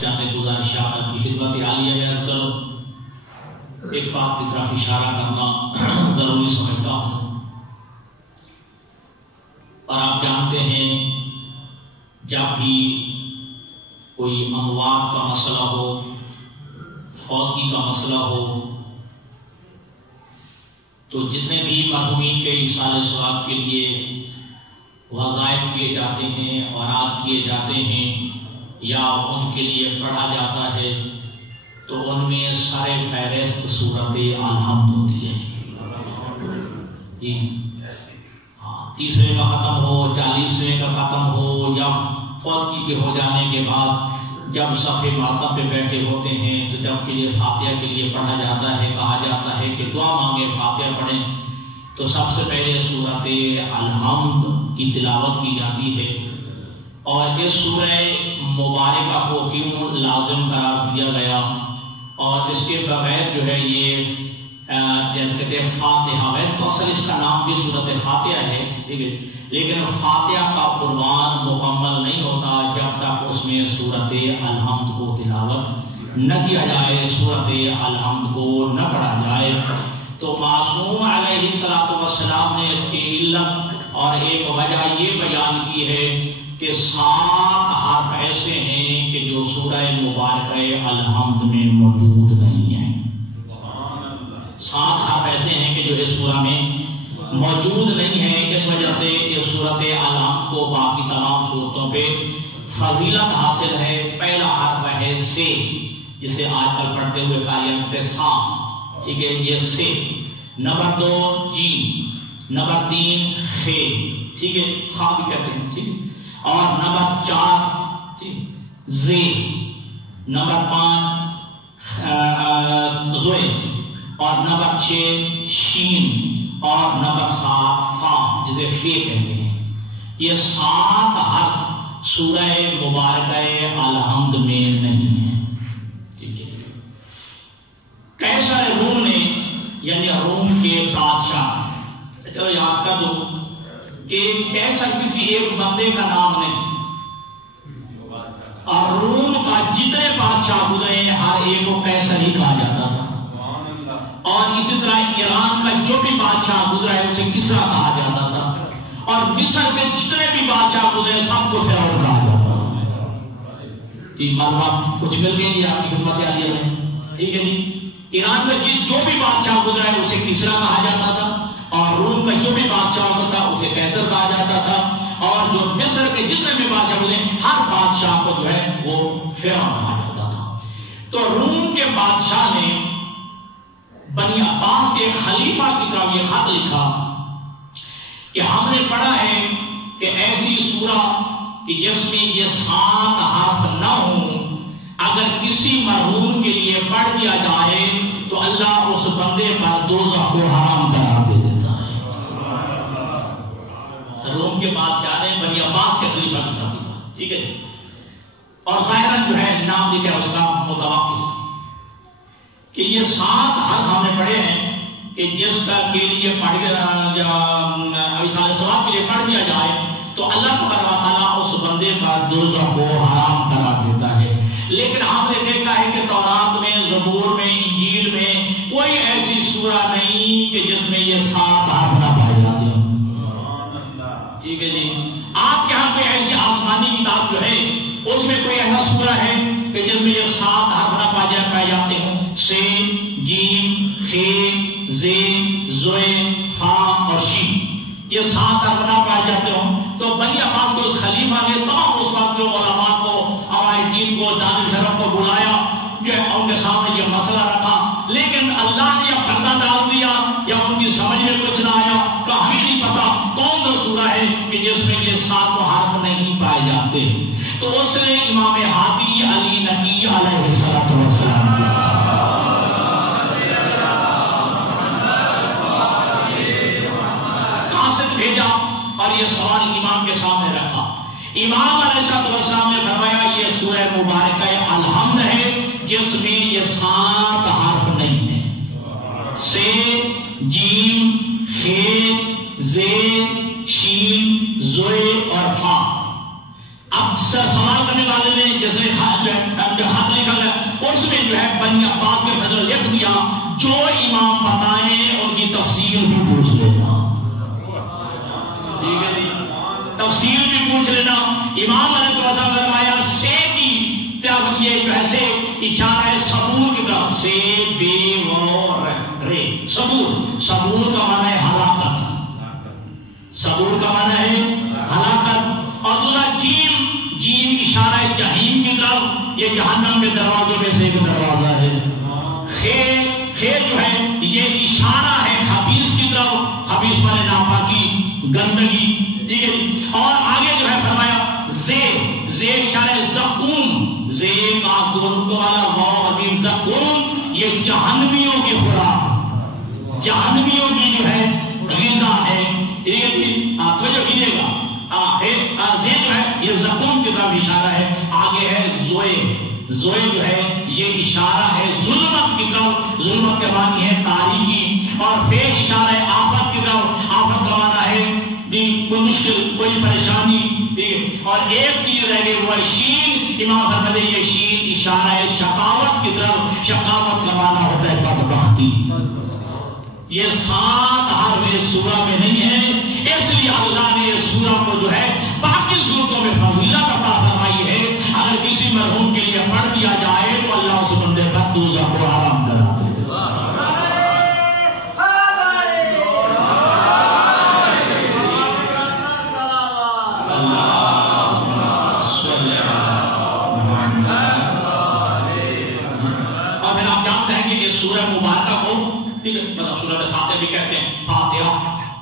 چند گزارشات کی خدمت عالیہ میں عرض کروں. ایک بات کی طرف اشارہ کرنا ضروری سمجھتا ہوں. اور آپ جانتے ہیں جب بھی کوئی اموات کا مسئلہ ہو، فوتگی کا مسئلہ ہو، تو جتنے بھی مرحومین کے ایصال ثواب کے لیے وظائف کیے جاتے ہیں، اوراد کیے جاتے ہیں، یا ان کے لیے پڑھا جاتا ہے، تو ان میں سر فہرست صورت الحمد ہوتی ہے. جی ہاں، 30ویں کا ختم ہو، 40ویں کا ختم ہو، یا فوتگی کے ہو جانے کے بعد جب صفحے ماتم پہ بیٹھے ہوتے ہیں تو جب کے لیے فاتحہ کے لیے پڑھا جاتا ہے، کہا جاتا ہے کہ دعا مانگے، فاتحہ پڑھیں، تو سب سے پہلے سورت الحمد کی تلاوت کی جاتی ہے. اور اس سورہ مبارکہ کو کیوں لازم قرار دیا گیا، اور اس کے بغیر جو ہے یہ جیسے کہتے ہیں فاتحہ، ویسے تو اصل اس کا نام بھی سورت فاتحہ ہے، ٹھیک ہے، لیکن فاتحہ کا عنوان مکمل نہیں ہوتا جب تک اس میں سورت الحمد کو تلاوت نہ کیا جائے، سورت الحمد کو نہ پڑھا جائے. تو معصوم علیہ السلام نے اس کی علت اور ایک وجہ یہ بیان کی ہے کہ 7 حرف ایسے ہیں کہ جو سورہ مبارکہ الحمد میں موجود نہیں ہیں. 7 حرف ایسے ہیں کہ جو اس سورہ میں موجود نہیں ہے. اس وجہ سے یہ سورت الحمد کو باقی تمام سورتوں پہ فضیلت حاصل ہے. پہلا حرف ہے سے، جسے آج کل پڑھتے ہوئے قاری کرتے سا، ٹھیک ہے، یہ سے. نمبر 2 جیم، نمبر 3 خے، ٹھیک ہے، خا بھی کہتے ہیں، ٹھیک ہے، اور نمبر 4 زے، نمبر 5 زوئے، اور نمبر 6 شین، اور نمبر 7 فا، جسے فے کہتے ہیں. یہ 7 حرف سورہ مبارکہ الحمد میں نہیں ہے. ٹھیک ہے. قیصر روم نے، یعنی روم کے بادشاہ، چلو یاد کر دو کہ قیصر کسی ایک بندے کا نام نہیں، اور روم کا جتنے بادشاہ گزرے ہر ایک کو قیصر ہی کہا جاتا تھا. اور اسی طرح ایران کا جو بھی بادشاہ گزرا ہے اسے کسرا کہا جاتا تھا. اور مصر کے جتنے بھی بادشاہ گزرے سب کو فرعون کہا جاتا تھا. معلومات کچھ مل گئی جی آپ کی خدمت عالیہ میں، ٹھیک ہے جی. ایران میں جو بھی بادشاہ گزرا ہے اسے کسرا کہا جاتا تھا، اور روم کا جو بھی بادشاہ ہوتا تھا اسے قیصر کہا جاتا تھا. اور جو مصر کے جتنے بھی بادشاہ گزرے ہر بادشاہ کو جو ہے وہ فرعون کہا جاتا تھا. تو روم کے بادشاہ نے بنی عباس کے خلیفہ کی طرف یہ خط لکھا کہ ہم نے پڑھا ہے کہ ایسی سورہ کہ جس میں یہ 7 حرف نہ ہوں، اگر کسی مرحوم کے لیے پڑھ دیا جائے تو اللہ اس بندے پر دوزخ کو حرام قرار دے دیتا ہے. روم کے بادشاہ نے بنی عباس کے خلیفہ کی طرف لکھا، ٹھیک ہے، اور ظاہراً جو ہے نام لکھا اس کا متوقع کہ یہ 7 حرف ہم نے پڑھے ہیں کہ جس کا کے لیے پڑھ گیا یا ایصال ثواب کے لیے پڑھ دیا جائے تو اللہ تبارک و تعالیٰ اس بندے پر دوزخ کو حرام قرار دیتا ہے. لیکن ہم نے دیکھا ہے کہ تورات میں، زبور میں، انجیل میں کوئی ایسی سورہ نہیں کہ جس میں یہ 7 حرف نہ پائے جاتے ہیں. ٹھیک ہے جی. آپ کے ہاں کوئی ایسی آسمانی کتاب جو ہے اس میں کوئی ایسا سورہ ہے کہ جس میں یہ 7 حرف نہ پائے جاتے ہوں؟ سے، جیم، خے، زے، زوئے، فا اور شین، یہ 7 حرف نہ پائے جاتے ہوں. تو بنی عباس کے اس خلیفہ نے تمام اس وقت کے علماء کو، عوائدین کو، دانشوروں کو بلایا، جو ان کے سامنے یہ مسئلہ رکھا. لیکن اللہ نے یا پردہ ڈال دیا یا ان کی سمجھ میں کچھ نہ آیا، تو ہمیں نہیں پتا کون سا سورہ ہے کہ جس میں یہ 7 حرف نہیں پائے جاتے. تو اس نے امام ہادی علی نقی علیہ السلام بھیجا اور یہ سوال امام کے سامنے رکھا. امام علیہ السلام نے فرمایا یہ سورہ مبارکہ الحمد ہے جس میں یہ 7 حرف نہیں ہیں. سے، جیم، خے، زے، شین، زوئے اور فا. اب سوال کرنے والے نے جیسے جو ہے بنی عباس کے حضرت لکھ دیا جو امام بتائیں ان کی تفسیر بھی پوچھ لینا. ٹھیک ہے جی, تفسیر بھی پوچھ لینا. امام علیہ السلام نے فرمایا سے کی طرف یہ جو ہے سے اشارہ ہے صبور کی طرف, سے بے و رے, صبور. صبور کا معنی ہے ہلاکت, صبور کا معنی ہے ہلاکت. اور دوسرا جیم, جیم اشارہ ہے جہنم کی طرف, یہ جہنم کے دروازوں میں سے ایک دروازہ ہے. خیر, خیر جو ہے یہ اشارہ ہے خبیث کی طرف, خبیث معنی ناپاکی, گندگی. ٹھیک ہے. اور آگے جو ہے فرمایا زے, زے اشارہ ہے زقوم, زے کا دونوں والا واو حبیب زقوم, یہ جہنمیوں کی خوراک, جہنمیوں کی جو ہے غذا ہے. ٹھیک ہے جی, آپ توجہ کیجیے گا. زے جو ہے یہ زقوم کی طرف اشارہ ہے. آگے ہے زوئے, زوئے جو ہے یہ اشارہ ہے ظلمت کی طرف, ظلمت کے معنی ہے تاریکی. اور فے اشارہ ہے آفت کی طرف, آفت کا معنی ہے کوئی مشکل, کوئی پریشانی. ٹھیک ہے. اور ایک چیز رہ گئی وہ شین, امام فرماتے ہیں یہ شین اشارہ ہے شقاوت کی طرف, شقاوت کا معنی ہوتا ہے بدبختی. یہ 7 حرف اس سورہ میں نہیں ہے, اس لیے اللہ نے یہ سورہ کو جو ہے باقی سورتوں میں فضیلت عطا فرمائی ہے. اگر کسی مرحوم کے لیے پڑھ دیا جائے تو اللہ اس بندے کا دوزخ کو آرام کرا دے. اور پھر آپ جانتے ہیں کہ اس سورہ مبارکہ کو سورہ فاتحہ بھی کہتے ہیں. فاتحہ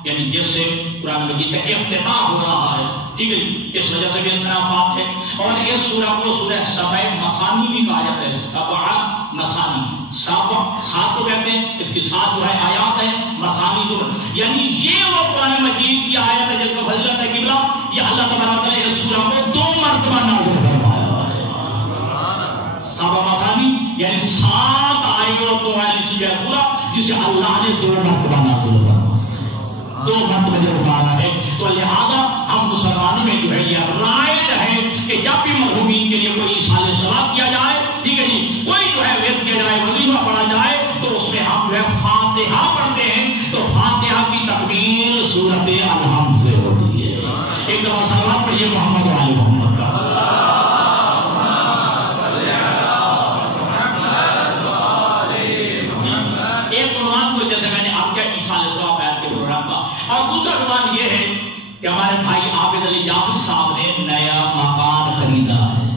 یعنی جس سے قرآن مجید کا افتتاح ہو رہا ہے. ٹھیک ہے, اس وجہ سے بھی انتخابات ہے. اور اس سورہ کو سورہ سبع مثانی بھی کہا جاتا ہے. سبع مثانی, سات کو کہتے ہیں, اس کی 7 جو ہے آیات ہے. مثانی جو یعنی یہ وہ قرآن مجید کی آیت ہے جس کو فضیلت ہے قبلہ. یہ اللہ تبارک و تعالیٰ اس سورہ کو 2 مرتبہ نازل فرمایا ہے. سبع مثانی یعنی 7 آیتوں والی سورہ پورا جسے اللہ نے 2 مرتبہ نازل فرمایا, 2 مرتبہ جو اتارا ہے. تو لہذا ہم مسلمانوں میں جو ہے یہ رائج ہے کہ جب بھی مرحومین کے لیے کوئی ایصال ثواب کیا جائے, ٹھیک ہے جی, کوئی جو ہے ورد کیا جائے, وظیفہ پڑھا جائے, تو اس میں ہم جو ہے فاتحہ پڑھتے ہیں. تو فاتحہ کی تکمیل سورۃ الحمد سے ہوتی ہے. ایک دفعہ سلام پڑھیے محمد و آل محمد کا. ایک عنوان کو جیسے میں نے آپ کیا ایصال ثواب بیان کے پروگرام کا. اور دوسرا عنوان یہ ہے کہ ہمارے بھائی عابد علی جعفری صاحب نے نیا مکان خریدا ہے.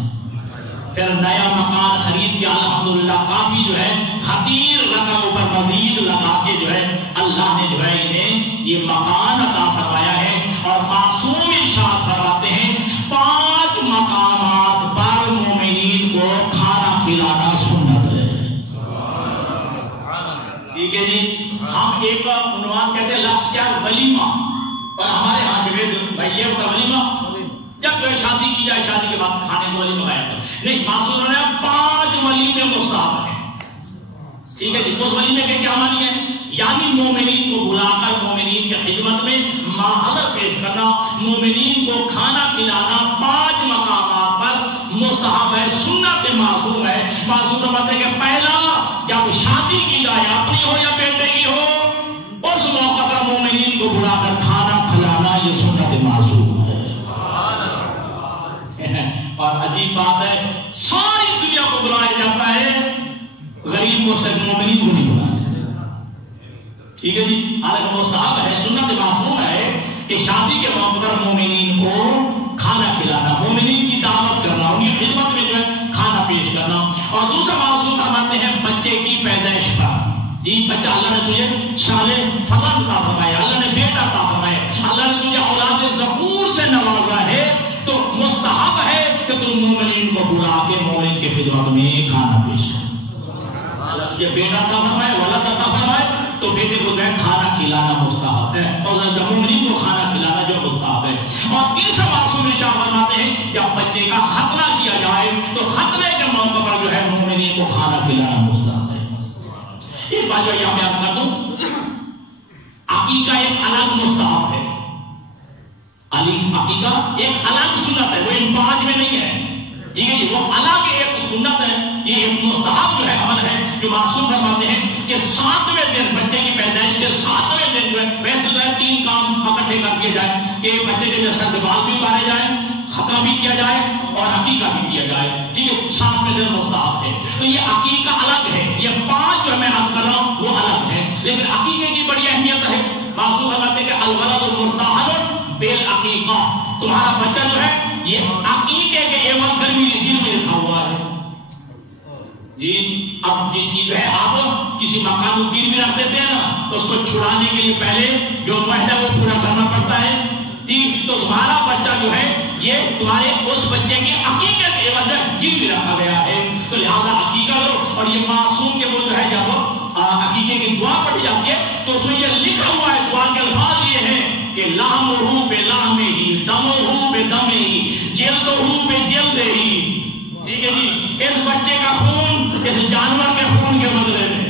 پھر نیا مکان خرید کے الحمدللہ کافی جو ہے خطیر رقم اوپر مزید لگا کے جو ہے اللہ نے جو ہے انہیں یہ مکان عطا فرمایا ہے. اور معصوم ارشاد فرماتے ہیں 5 مقامات پر مومنین کو کھانا کھلانا سنت ہے. ٹھیک ہے جی. ہم ایک عنوان کہتے ہیں لفظ کیا, ولیمہ. اور ہمارے ہاں جو بھائی کا ولیمہ جب جو شادی کی جائے, شادی کے بعد کھانے کو ولیمہ کھایا جائے. نہیں, معصوم نے 5 ولیمے مستحب ہیں. ٹھیک ہے جی. اس ولیمے کے کیا معنی ہے, یعنی مومنین کو بلا کر مومنین کی خدمت میں ماحضر پیش کرنا, مومنین کو کھانا کھلانا 5 مقامات پر مستحب ہے, سنت معصوم ہے. معصوم فرماتے ہیں کہ پہلا جب شادی کی جائے, اپنی ہو یا بیٹے کی ہو, اس موقع پر مومنین کو بلا کر کھانا کھلانا یہ سنت معصوم ہے. اور عجیب بات ہے, ساری دنیا کو بلایا جاتا ہے, غریب کو صرف مومنین کو نہیں بلایا. ٹھیک ہے جی. حالانکہ مستحب ہے, سنت معصوم ہے کہ شادی کے موقع پر مومنین کو کھانا کھلانا, مومنین کی دعوت کرنا, ان کی خدمت میں جو ہے کھانا پیش کرنا. اور دوسرا معصوم فرماتے ہیں بچے کی پیدائش پر. جی بچہ اللہ نے تجھے صالح فلان عطا فرمایا, اللہ نے بیٹا عطا فرمایا, اللہ نے تجھے اولاد ذکور سے نوازا ہے, تو مستحب ہے کہ تم مومنین کو بلا کے مومن کی خدمت میں کھانا پیش کرو. یہ بیٹا عطا فرمائے, ولد عطا فرمائے, تو بیٹے کو جو ہے کھانا کھلانا مستحب ہے, اور مومنین کو کھانا کھلانا جو مستحب ہے. اور تیسرا معصوم ارشاد فرماتے ہیں جب بچے کا ختنہ کیا جائے تو ختنے کے موقع پر جو ہے مومنین کو کھانا کھلانا مستحب ہے. ایک بات جو یہاں پہ آپ کر دوں, عقیقہ ایک الگ مستحب ہے, عقیقہ ایک الگ سنت ہے, وہ ان 5 میں نہیں ہے. ٹھیک ہے جی. وہ الگ ایک سنت ہے, یہ ایک مستحب جو ہے جو معصوم فرماتے ہیں کہ 7ویں دن بچے کی پیدائش کے 7ویں دن جو ہے ویسے جو ہے 3 کام اکٹھے کر دیے جائے کہ بچے کے جو سر بال بھی اتارے جائیں، ختنہ بھی کیا جائے اور عقیقہ بھی کیا جائے، ٹھیک ہے، 7ویں دن مستحب ہے۔ تو یہ عقیقہ الگ ہے، یہ 5 جو میں عرض کر رہا ہوں وہ الگ ہے، لیکن عقیقے کی بڑی اہمیت ہے۔ معصوم فرماتے ہیں کہ الولد المرتهن بالعقیقہ، تمہارا بچہ جو ہے یہ عقیقے کے ایوان گرمی دل میں لکھا ہوا ہے جی۔ اب یہ چیز ہے آپ کسی مکان کو گیر میں رکھ دیتے ہیں نا تو اس کو چھڑانے کے لیے پہلے جو معاہدہ وہ پورا کرنا پڑتا ہے، تو تمہارا بچہ جو ہے یہ تمہارے اس بچے کے عقیقے کے ایوان گیر میں رکھا گیا ہے، تو لہذا عقیقہ لو۔ اور یہ معصوم کے وہ جو ہے جب عقیقے کی دعا پڑھی جاتی ہے تو اس میں یہ لکھا ہوا ہے، دعا کے الفاظ یہ ہیں کہ لحمہ بلحمہ دمہ بدمہ جلدہ بجلدہ، ٹھیک ہے جی، اس بچے کا خون اس جانور کے خون کے بدلے میں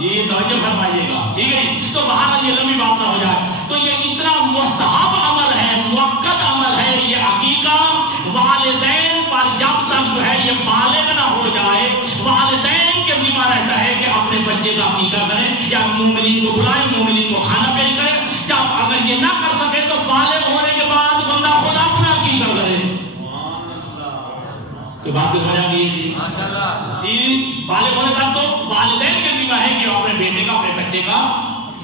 جی توجہ فرمائیے گا، ٹھیک ہے جی۔ تو باہر یہ لمبی بات نہ ہو جائے، تو یہ اتنا مستحب عمل ہے، موقت عمل ہے یہ عقیقہ۔ والدین پر جب تک جو ہے یہ بالغ نہ ہو جائے، والدین کے ذمہ رہتا ہے کہ اپنے بچے کا عقیقہ کریں، یا مومنین کو بلائیں، مومنین کو کھانا پیش کریں۔ جب اگر یہ نہ کر سکے تو بالغ ہونے کے بعد بندہ خود اپنا عقیقہ کرے۔ بات ہو جائے گی بالغ ہونے تک تو والدین کے ذمہ ہے کہ اپنے بیٹے کا اپنے بچے کا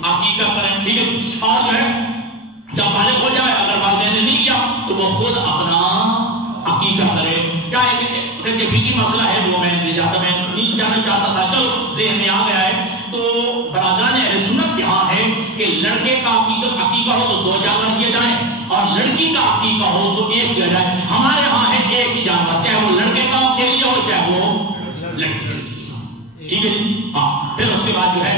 عقیقہ کریں، ٹھیک ہے۔ اور جو ہے جب بالغ ہو جائے اگر والدین نے نہیں کیا تو وہ خود اپنا عقیقہ کرے۔ کیا ایک فقہی مسئلہ ہے وہ میں نہیں جانا چاہتا تھا، چلو ذہن میں آ گیا ہے۔ تو برادران اہل سنت یہاں ہے کہ لڑکے کا عقیقہ ہو تو 2 جانور کیے جائیں اور لڑکی کا عقیقہ ہو تو 1 کیا جائے۔ ہمارے ہاں ہے 1 ہی جانور، چاہے وہ لڑکے کا کے لیے ہو چاہے وہ لڑکی کے لیے، ٹھیک ہے جی۔ ہاں پھر اس کے بعد جو ہے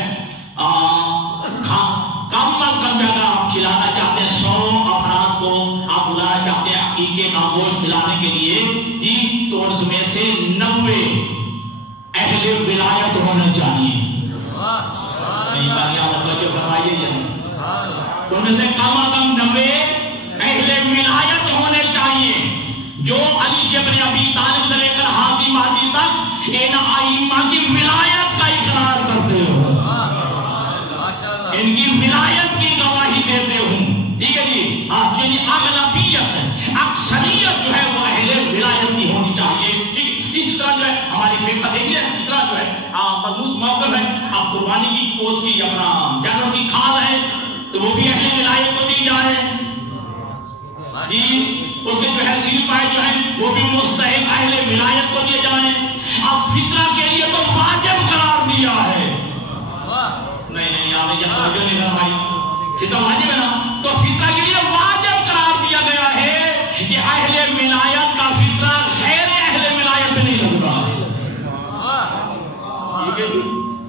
کم از کم اگر آپ کھلانا چاہتے ہیں 100 افراد کو آپ بلانا چاہتے ہیں عقیقے کا گوشت کھلانے کے لیے جی، تو اس میں سے 90 اہل ولایت ہونا چاہیے۔ ان میں سے کم از کم 90 اہل ولایت ہونے چاہیے، جو علی بن ابی طالب سے لے کر ہادی مہدی تک ان ائمہ کی ولایت کا اقرار کرتے ہو، ان کی ولایت کی گواہی دیتے ہوں، ٹھیک ہے جی۔ یعنی اغلبیت ہے، اکثریت جو ہے وہ اہل ولایت کی ہونی چاہیے، ٹھیک۔ اس طرح جو ہے ہماری فقہ دیکھیے اس طرح جو ہے مضبوط موقف ہے۔ اب قربانی کی کوش کی اپنا جانور کی کھال ہے تو وہ بھی اہل ولایت کو دی جائے جی، اس کے جو ہے سیل پائے جو ہیں وہ بھی مستحق اہل ولایت کو دیے جائیں۔ اب فطرہ کے لیے تو واجب قرار دیا ہے، نہیں آپ یہ توجہ نہیں کر بھائی، فطرہ واجب ہے نا، تو فطرہ کے لیے واجب قرار دیا گیا ہے کہ اہل ولایت کا فطرہ غیر اہل ولایت میں نہیں لگتا،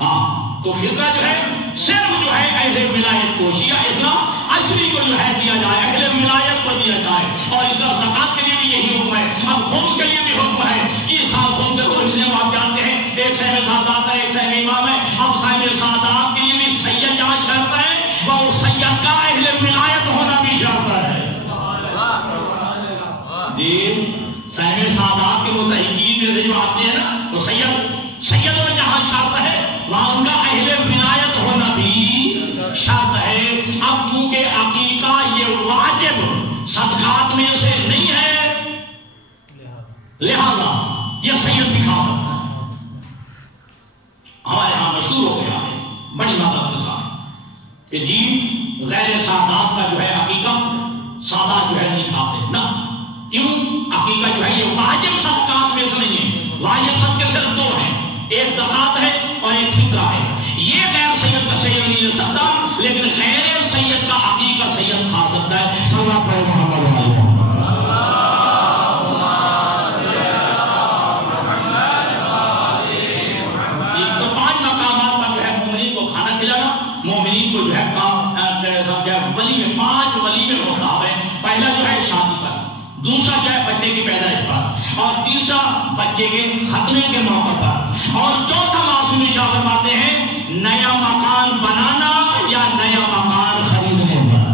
ہاں۔ تو فطرہ جو ہے صرف جو ہے اہل ولایت کو، شیعہ اسلام عصری کو جو ہے دیا جائے، اہل ولایت کو دیا جائے۔ اور اس طرح زکات کے لیے بھی یہی حکم ہے، اب خمس کے لیے بھی حکم ہے کہ سال خمس کو جسے آپ جانتے ہیں 1 صاحب سادات ہے، 1 صاحب امام ہے۔ اب صاحب سادات کے لیے بھی سید جہاں شرط ہے وہ سید کا اہل ولایت ہونا بھی شرط ہے جی۔ صاحب سادات کے مستحقین میں جو آتے ہیں نا وہ سید میں جہاں شرط ہے وہاں ان کا اہل ولایت ہونا بھی شرط ہے۔ اب چونکہ عقیقہ یہ واجب صدقات میں سے نہیں ہے لہذا یہ سید بھی کھا سکتا ہے۔ ہمارے یہاں مشہور ہو گیا ہے بڑی مدد کے ساتھ کہ جی غیر سادات کا جو ہے عقیقہ سادات جو ہے نہیں کھاتے نا، کیوں؟ عقیقہ جو ہے یہ واجب صدقات میں سے نہیں ہے، واجب صدقے صرف 2 ہیں، ایک زکات ہے اور ایک فطرہ ہے۔ یہ غیر سید کا سید نہیں لے سکتا، لیکن غیر سید کا عقیقہ سید کھا سکتا ہے۔ صلی اللہ علیہ وسلم تو 5 مقامات پر جو ہے مومنین کو کھانا کھلانا، مومنین کو جو ہے ولی میں 5 ولی میں مستحب ہے۔ پہلا جو ہے شادی پر، دوسرا جو ہے بچے کی پیدائش پر، اور تیسرا بچے کے ختنے کے موقع پر، اور چوتھا معصوم شاہ فرماتے ہیں نیا مکان بنانا یا نیا مکان خریدنے پر۔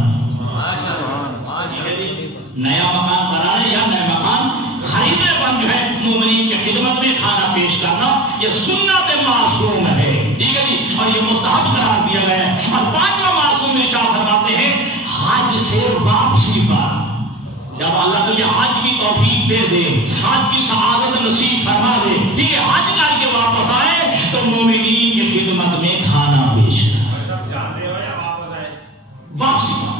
نیا مکان بنانا یا نیا مکان خریدنے پر جو ہے مومنین کی خدمت میں کھانا پیش کرنا یہ سنت معصوم ہے، ٹھیک ہے جی، اور یہ مستحب قرار دیا گیا ہے۔ اور پانچواں معصوم ارشاد فرماتے ہیں حج سے واپسی پر، جب اللہ تجھے حج کی توفیق دے دے، حج کی سعادت نصیب فرما دے، ٹھیک ہے، حج کر کے واپس آئے تو مومنین کی خدمت میں کھانا پیش کرے، واپسی پر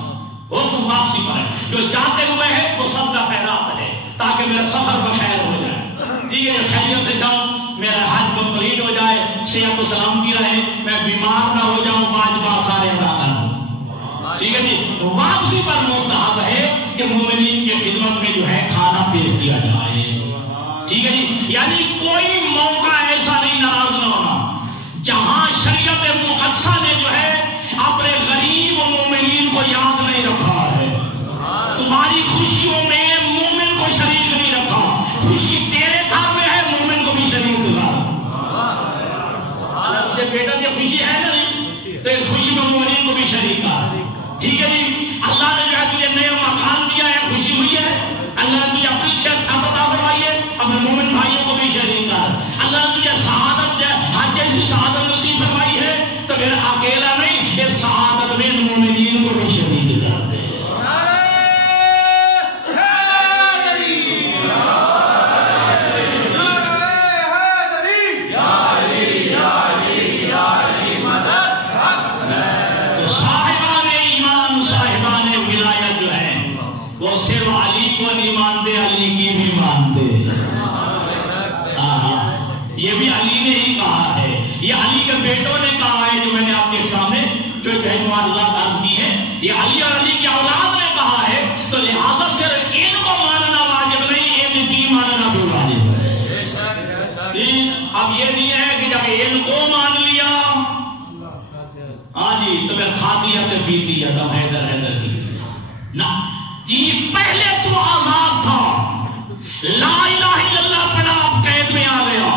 حکم واپسی پر ہے۔ جو جاتے ہوئے ہیں وہ سب کا خیرات ہے تاکہ میرا سفر بخیر ہو جائے، ٹھیک ہے، خیریت سے جاؤں، میرا حج کمپلیٹ ہو جائے، صحت و سلامتی رہے، میں بیمار نہ ہو جاؤں، واجبات سارے ادا کروں، ٹھیک ہے جی۔ واپسی پر مستحب ہے کہ مومنین کی خدمت میں جو ہے کھانا پیش کیا جائے، ٹھیک ہے جی، یعنی کوئی موقع ایسا نہیں ناراض نہ ہونا جہاں شریعت مقدسہ نے جو ہے اپنے غریب مومنین کو یاد نہیں رکھا ہے، تمہاری خوشیوں میں مومن کو شریک نہیں رکھا، خوشی تیرے گھر میں ہے، مومن کو بھی شریک رکھا، تجھے بیٹا کی خوشی ہے نہیں تو اس خوشی میں مومنین کو بھی شریک کر، ٹھیک ہے جی۔ اللہ نے جو ہے تجھے نیا مکان دیا ہے، خوشی ہوئی ہے، اللہ نے تجھے اپنی چھت عطا فرمائی ہے، اپنے مومن بھائیوں کو بھی شریک کر، اللہ نے تجھے سعادت ہر جیسی سعادت نصیب فرمائی ہے تو پھر اکیلا نہیں، اس سعادت میں مومنین کو بھی شریک کر دے۔ یہ بھی علی نے ہی کہا ہے، یہ علی کے بیٹوں نے کہا ہے، جو میں نے آپ کے سامنے جو اللہ عرض کی ہے، یہ علی اور علی کی اولاد نے کہا ہے، تو لہذا صرف ان کو ماننا واجب نہیں، ان کی ماننا بھی واجب ہے۔ اب یہ نہیں ہے کہ جب ان کو مان لیا ہاں جی تو پھر کھاتی ہے تو پیتی ہے تب حیدر حیدر کی نہ جی، پہلے تو آزاد تھا، لا الہ الا اللہ پڑھا، اب قید میں آ گیا،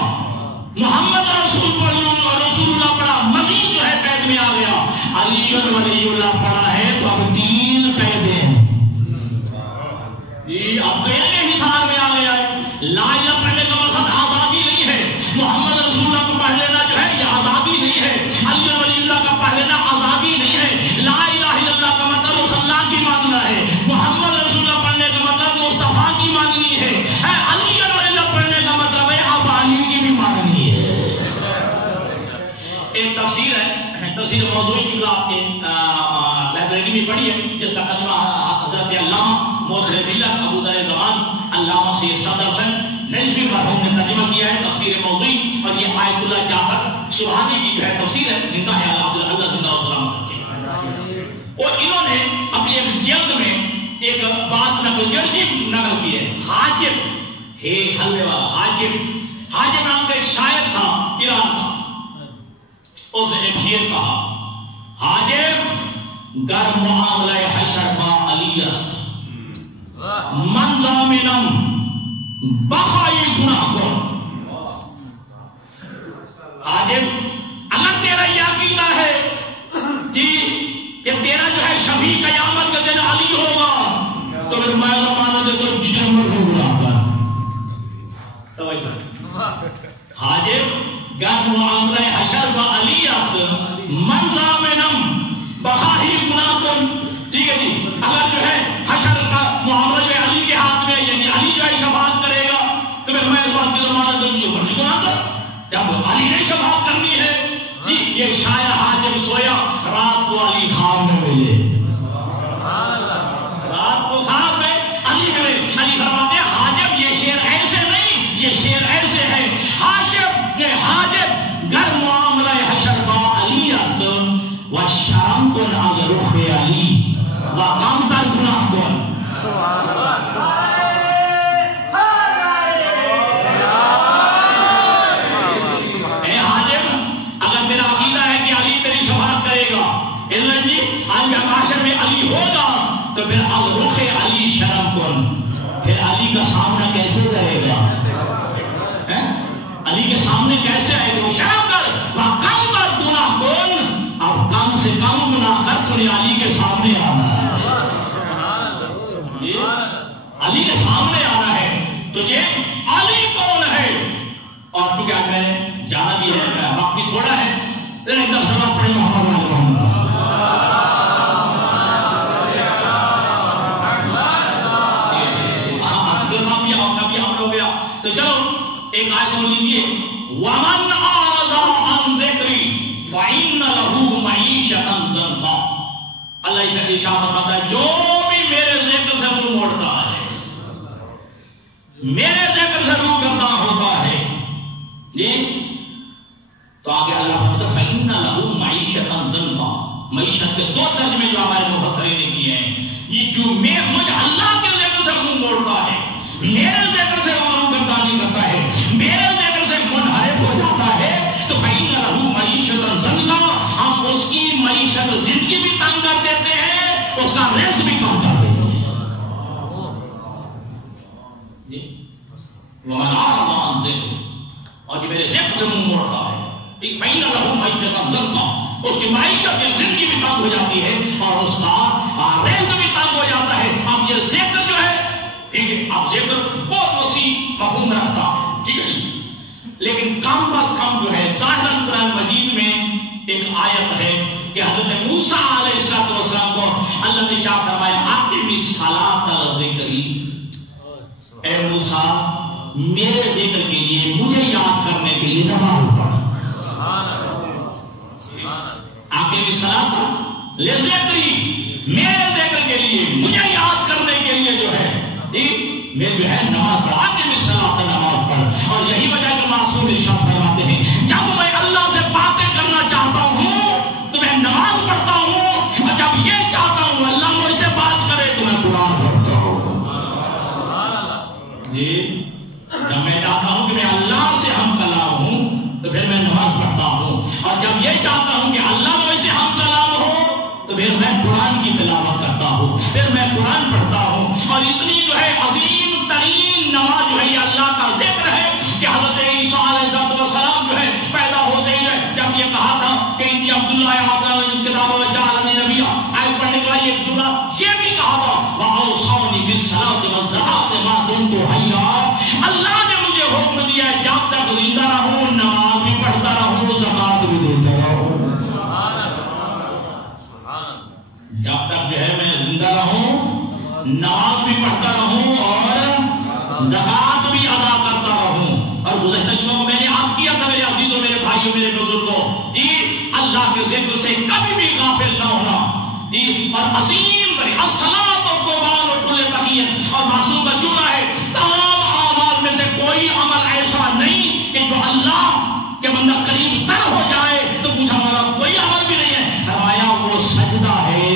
محمد رسول اللہ پڑھا، مزید جو ہے قید میں آ گیا، علی ولی اللہ پڑھا ہے تو اب 3 قیدیں ہیں، اب قید کے حصار میں آ گیا ہے۔ لا الہ پڑھنے کا مقصد آزادی نہیں ہے، محمد رسول اللہ کو پڑھ لینا جو ہے یہ آزادی نہیں ہے، علی ولی اللہ کا پڑھ لینا آزادی نہیں ہے، لا الہ الا اللہ کا مطلب اس اللہ کی ماننا ہے، محمد رسول اللہ پڑھنے کا مطلب مصطفیٰ کی ماننی ہے، علی ولی اللہ پڑھنے کا مطلب ہے اب علی کی بھی ماننی ہے۔ ایک تفسیر ہے، تفسیر موضوعی کی آپ کے لائبریری میں پڑھی ہے، جس کا ترجمہ حضرت علامہ محسن ملت ابو ذر زمان علامہ سید صدر حسین نجوی مرحوم نے ترجمہ کیا ہے تفسیر موضوعی، اور یہ آیت اللہ جعفر سبحانی کی جو ہے تفسیر ہے، زندہ ہے اللہ زندہ و سلامت رکھے۔ اور انہوں نے اپنی ایک جلد میں ایک بات نقل کی ہے، حاجب ہے حلوے والا، حاجب نام کا ایک شاعر تھا ایران کا، اس نے ایک شعر کہا، حاجب گر معاملہ حشر با علی است، من ضامنم بخائی گناہ کن۔ حاجب اگر تیرا یہ عقیدہ ہے جی کہ تیرا جو ہے شفیع قیامت کا دن علی ہوگا تو پھر میں زمانہ دے تو جنم کو گناہ کر۔ حاجب گر معاملہ حشر با علی است، من ضامنم بخائی گناہ کن، ٹھیک ہے جی، اگر جو ہے حشر کا معاملہ جو ہے علی کے ہاتھ میں، یعنی علی جو ہے شفاعت کرے گا تو پھر میں اس بات کی ضمانت دوں جو کرنے گناہ کر، جب علی نے شفاعت کرنی ہے جی۔ یہ شاعر حاجب سویا، رات کو علی خواب میں ملے، رات کو خواب میں علی فرماتے ہیں حاجب یہ شعر ایسے نہیں، یہ شعر ایسے ہے، حاجب گر معاملہ حشر با علی است و شرم کن از رخ علی و کم تر گناہ کن۔ سبحان اللہ، اے حاجب اگر میرا عقیدہ ہے کہ علی تیری شفاعت کرے گا، اللہ جی آج معاشر میں علی ہوگا تو پھر از رخ علی شرم کن، پھر علی کا سامنا کیسے رہے گا، علی کے سامنے کیسے آئے گا، شرم کر وہ کم تر گناہ کن، اب کم سے کم گناہ کر تمہیں علی کے سامنے آنا ہے، علی کے سامنے آنا ہے تجھے، علی کون ہے، اور تو کیا کہے باقی ہے, وقت بھی تھوڑا ہے, لیکن ایک سبق پڑھیں محمد علی محمد. تو چلو ایک آیت سن لیجیے, وَمَنْ أَعْرَضَ عَنْ ذِكْرِي فَإِنَّ لَهُ مَعِيشَةً ضَنْكًا. اللہ ارشاد فرماتا ہے جو بھی میرے ذکر سے منہ موڑتا ہے, میرے ذکر سے روگرداں ہوتا ہے, جی تو آگے اللہ فرماتا ہے فَإِنَّ لَهُ مَعِيشَةً ضَنْكًا. معیشت کے دو ترجمے جو ہمارے مفسرین نے کیے ہیں, یہ جو مجھ اللہ کے ذکر سے منہ موڑتا ہے, میرے ذکر سے روگردانی کرتا ہے, میرے ذکر سے منحرف ہو جاتا ہے, تو فَإِنَّ لَهُ مَعِيشَةً ضَنْكًا. ہم اس کی معیشت زندگی بھی تنگ کر دیتے ہیں, اس کا رزق بھی کم کر دیتے ہیں. وَمَنْ أَعْرَضَ عَنْ ذِكْرِي, اور یہ میرے ذکر سے منہ موڑتا ہے, فَإِنَّ لَهُ مَعِيشَةً ضَنْكًا. اس کی معیشت کی زندگی بھی تنگ ہو جاتی ہے اور اس کا رزق بھی تنگ ہو جاتا ہے. اب یہ ذکر جو ہے, ٹھیک ہے, اب ذکر بہت وسیع مفہوم رکھتا ہے, ٹھیک ہے, لیکن کم از کم جو ہے ظاہراً قرآن مجید میں ایک آیت ہے کہ حضرت موسیٰ علیہ السلام کو اللہ نے شاہ فرمایا اقم الصلاۃ لذکری, اے موسیٰ میرے ذکر کے لیے, مجھے یاد کرنے کے لیے نماز پڑھ. اقم الصلاۃ لذکری, میرے ذکر کے لیے, مجھے یاد کرنے کے لیے جو ہے میں جو ہے نماز پڑھ. اقم الصلاۃ, نماز پڑھ. اور یہی وجہ کہ معصوم ارشاد فرماتے ہیں جب میں اللہ سے باتیں کرنا چاہتا ہوں تو میں نماز پڑھتا ہوں, اور جب یہ چاہتا ہوں اللہ مجھ سے بات کرے تو میں قرآن پڑھتا ہوں. جی جب میں چاہتا ہوں کہ میں اللہ سے ہم کلام ہوں تو پھر میں نماز پڑھتا ہوں, اور جب یہ چاہتا ہوں کہ اللہ مجھ سے ہم کلام ہو تو پھر میں قرآن کی تلاوت کرتا ہوں, پھر میں قرآن پڑھتا ہوں. اور اتنی جو ہے عظیم ترین نماز جو ہے یہ اللہ کا ذکر ہے کہ حضرت عیسیٰ علیہ السلام جو ہے پیدا ہوتے ہی جب یہ کہا تھا کہ انی عبداللہ آتانی الکتاب وجعلنی نبیا, آیت پڑھنے کے بعد ایک جملہ یہ بھی کہا تھا وَأَوْصَانِي بِالصَّلَاةِ وَالزَّكَاةِ مَا دُمْتُ حَيًّا. اللہ نے مجھے حکم دیا ہے جب تک زندہ رہوں نماز بھی پڑھتا رہوں, زکات بھی دیتا رہوں. جب تک جو ہے میں زندہ رہوں نماز بھی پڑھتا رہوں اور زکات بھی ادا کرتا رہوں. اور گزشتہ جمعوں میں نے عرض کیا تھا میرے عزیزوں, میرے بھائیوں, میرے بزرگوں, اللہ کے ذکر سے کبھی بھی غافل نہ ہونا. اور عظیم الصلاۃ و قربان و کل تقیت, اور معصوم کا جملہ ہے تمام اعمال میں سے کوئی عمل ایسا نہیں کہ جو اللہ کے بندہ قریب تر ہو جائے تو کچھ ہمارا کوئی عمل بھی نہیں ہے. فرمایا وہ سجدہ ہے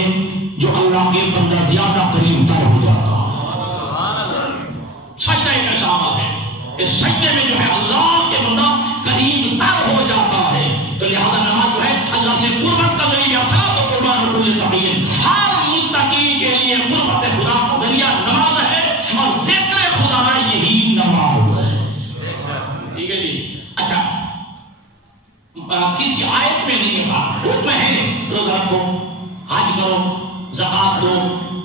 جو اللہ کے بندہ زیادہ قریب تر ہو جاتا ہے. سجدہ ایک ایسا عمل ہے, اس سجدے میں جو ہے اللہ کے بندہ قریب تر ہو جاتا ہے. تو لہذا نماز جو ہے اللہ سے قربت کا ذریعہ, صلاۃ و قربان و کل تقیت, ہر متقی کے لیے قربت خدا کا ذریعہ نماز ہے, اور ذکر خدا یہی نماز ہے. ٹھیک ہے جی. اچھا, کسی آیت میں نہیں ہے, حکم ہے روزہ رکھو, حج کرو, زکات دو,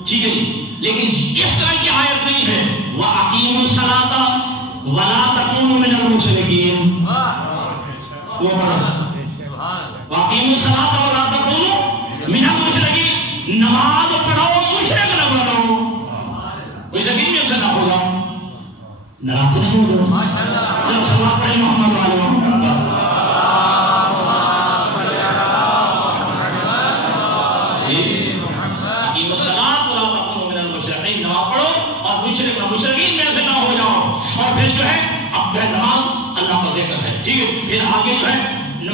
ٹھیک ہے, لیکن اس طرح کی آیت نہیں ہے وَأَقِیمُوا الصَّلَاةَ وَلَا تَكُونُوا مِنَ الْمُشْرِکِینَ. وہ پڑھا وَأَقِیمُوا الصَّلَاةَ وَلَا تَكُونُوا مِنَ الْمُشْرِکِینَ, نماز پڑھو مشرک نہ بنو. کوئی زمین میں سے نہ ہوگا, ناراض نہیں ہوگا. ماشاءاللہ سلام پڑھیں محمد علیہ وسلم. مشرکین میں سے نہ ہو جاؤ. اور پھر جو ہے اب جو ہے نماز اللہ کا ذکر ہے, ٹھیک ہے, پھر آگے جو ہے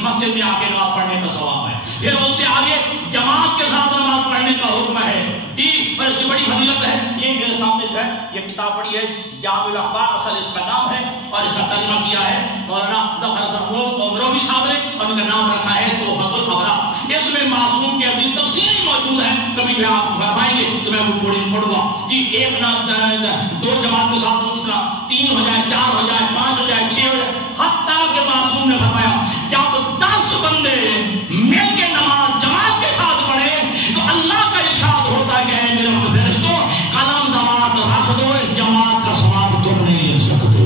مسجد میں آگے نماز پڑھنے کا ثواب ہے, پھر اس سے آگے جماعت کے ساتھ نماز پڑھنے کا حکم ہے, ٹھیک, اور اس کی بڑی فضیلت ہے. یہ میرے سامنے جو ہے یہ کتاب پڑھی ہے جامع الاخبار, اصل اس کا نام ہے, اور اس کا ترجمہ کیا ہے مولانا ظفر حسن عمروی صاحب نے, اور ان کا نام رکھا ہے تحفۃ الابرار. اس میں معصوم کے عظیم تفسیر موجود ہے, کبھی جو آپ فرمائیں گے تو میں وہ پڑھوں گا. جی ایک نہ دو جماعت کے ساتھ دوسرا 3 ہو جائے, 4 ہو جائے, 5 ہو جائے, 6 ہو جائے, حتیٰ کہ معصوم نے فرمایا جب 10 بندے مل کے نماز جماعت کے ساتھ پڑھے تو اللہ کا ارشاد ہوتا ہے کہ میرے فرشتوں قلم دمات رکھ دو, اس جماعت کا ثواب تم نہیں لے سکتے.